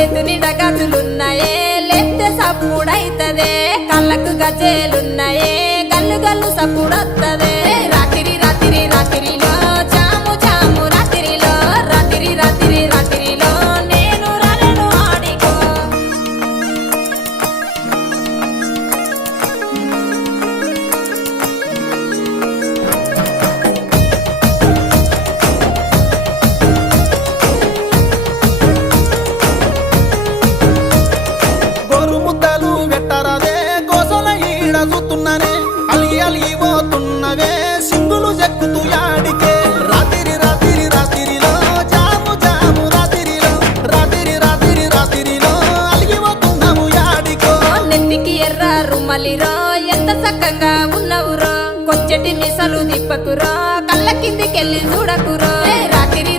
చేతు నిండా గజులున్నాయే లెత్తే సప్పుడైతదే కళ్ళకు గజేలున్నాయే గల్లు గల్లు సప్పుడొత్తదే రాత్రి రాత్రి రాత్రిలో జాము జాము రాత్రిలో రాత్రి రాత్రి రాత్రిలో నేను రాలేను ఆడికో ముద్దలు పెట్టరాదే గోసల ఈడ చూస్తున్నానే అలిగి అలిగి పోతున్నవే సింగులు చెక్కుతూ యాడికే రాత్రి రాత్రి రాత్రిలో జాము జాము రాత్రిలో రాత్రి రాత్రి రాత్రిలో అలిగి పోతున్నావు యాడికో నెత్తికి ఎర్ర రుమలిరో ఎంత చక్కగా ఉన్నవురో కొంచెటి మిసలు దిప్పకురో కళ్ళ కిందికెళ్ళి చూడకురో రాత్రి